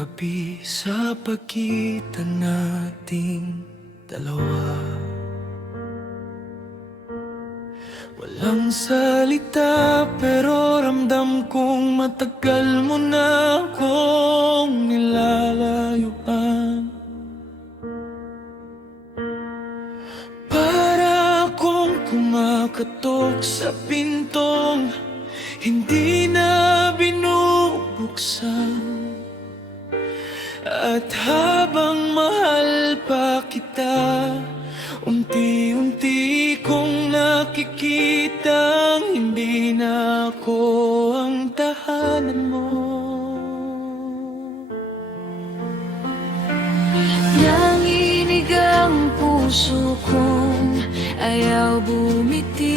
gabi sa pagitan nating dalawa. Walang salita pero ramdam kong matagal mo na akong nilalayuan. Para akong kumakatok sa pintong hindi na binubuksan. At habang mahal pa kita, unti-unti kong nakikitang hindi na ako ang tahanan mo. Nanginig ang puso kong ayaw bumitiw,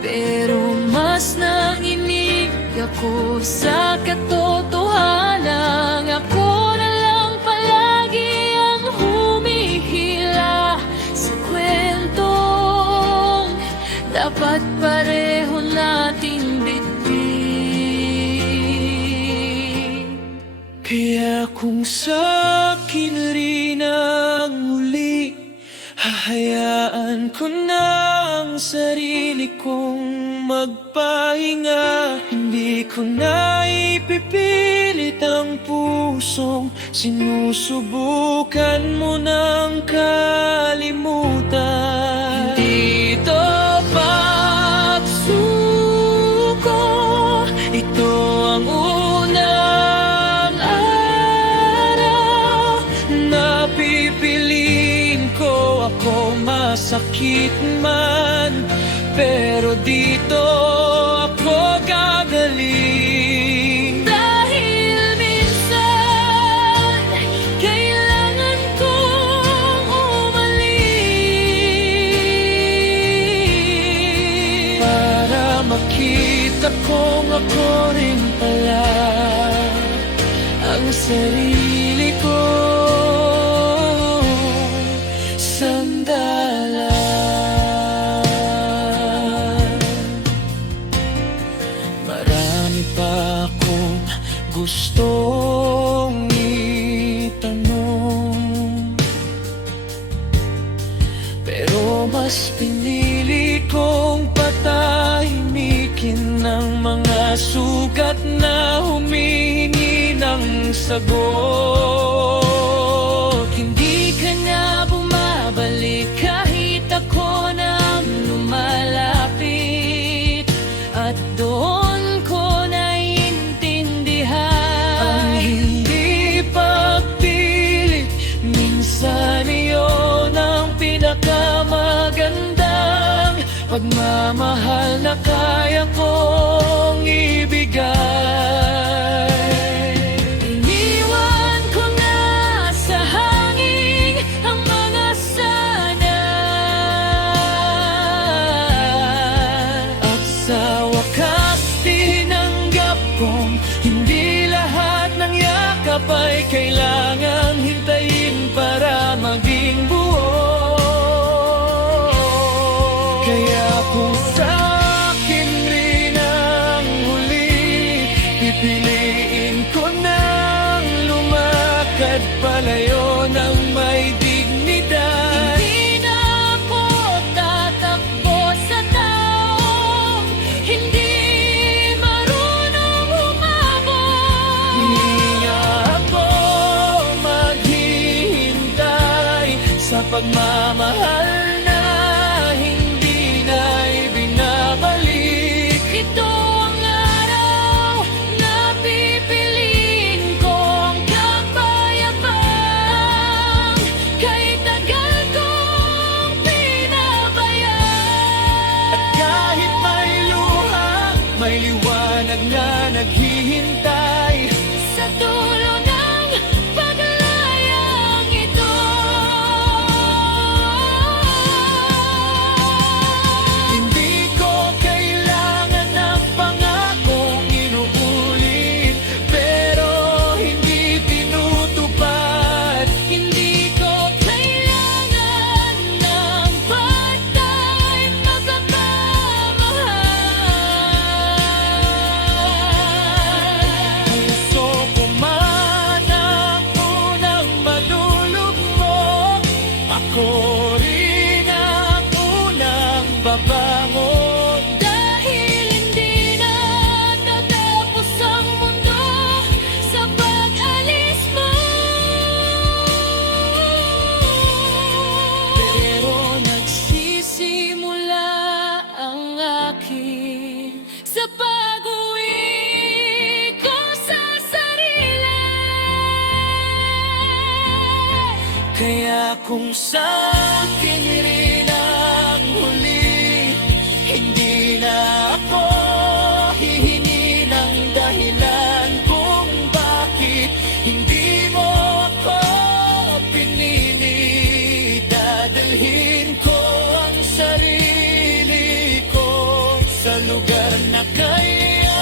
pero mas nanginig ako sa katotohanan. Ako na lang palagi ang humihila sa kwentong dapat pareho nating bitbit. Kaya kung sa'kin rin ang muli, hahayaan ko na ang sarili kong magpahinga. Hindi ko na ipipilit ang pusong sinusubukan mo ng kalimutan. Hindi ito pagsuko, ito ang unang araw na pipiliin ko. Ako masakit man, pero dito ako gagaling. Dahil minsan kailangan kong umalis Para makita kong ako rin pala ang sarili ko. Marami pa akong gustong itanong, pero mas pinili kong patahimikin ng mga sugat na humihingi ng sagot. Hindi ka na bumabalik kahit ako na lumalapit, at doon ko naiintindihan ang hindi pagpilit. Minsan iyon ang pinakamagandang pagmamahal na kaya kong ibigay. Iniwan ko na sa hangin ang mga sana, At sa wakas tinanggap kong hindi lahat ng yakap ay kailangang hintayin para maging buo. Kaya kung sa'kin rin ang huli, pipiliin ko nang lumakad palayo ng may dignidad. hindi na ako tatakbo sa taong hindi marunong humabol. Hindi nga ako maghihintay sa pagmamahal na hindi na ibinabalik. Ito ang araw na pipiliin kong kapayapaan, kahit tagal kong pinabayaan. At kahit may luha, may liwanag na naghihintay Sa dulo ng paglayang ito, ako rin ang unang babangon. Dahil hindi na tatapos ang mundo sa pag-alis mo. Pero nagsisimula ang akin Sa pag-uwi ko sa sarili. Kaya kung sa akin rin ang huli, hindi na ako hihingi ng dahilan kung bakit hindi mo ako pinili. Dadalhin ko ang sarili ko sa lugar na kaya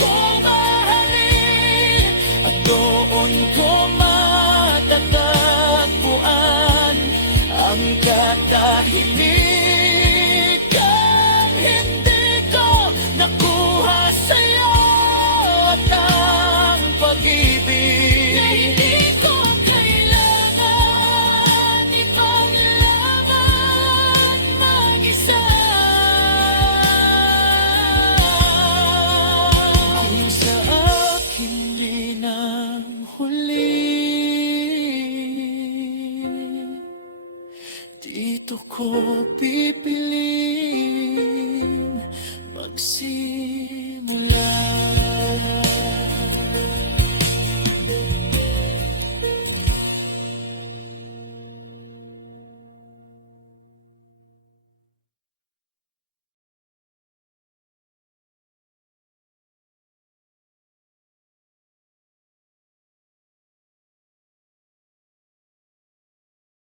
kong mahalin, at doon ko matatagpuan ang katahimikan. Hindi ko nakuha sa'yo at ang pag-ibig Na hindi ko kailangan ipaglaban mag-isa. kung sa akin rin ang huli. Dito ko pipiliin magsimula.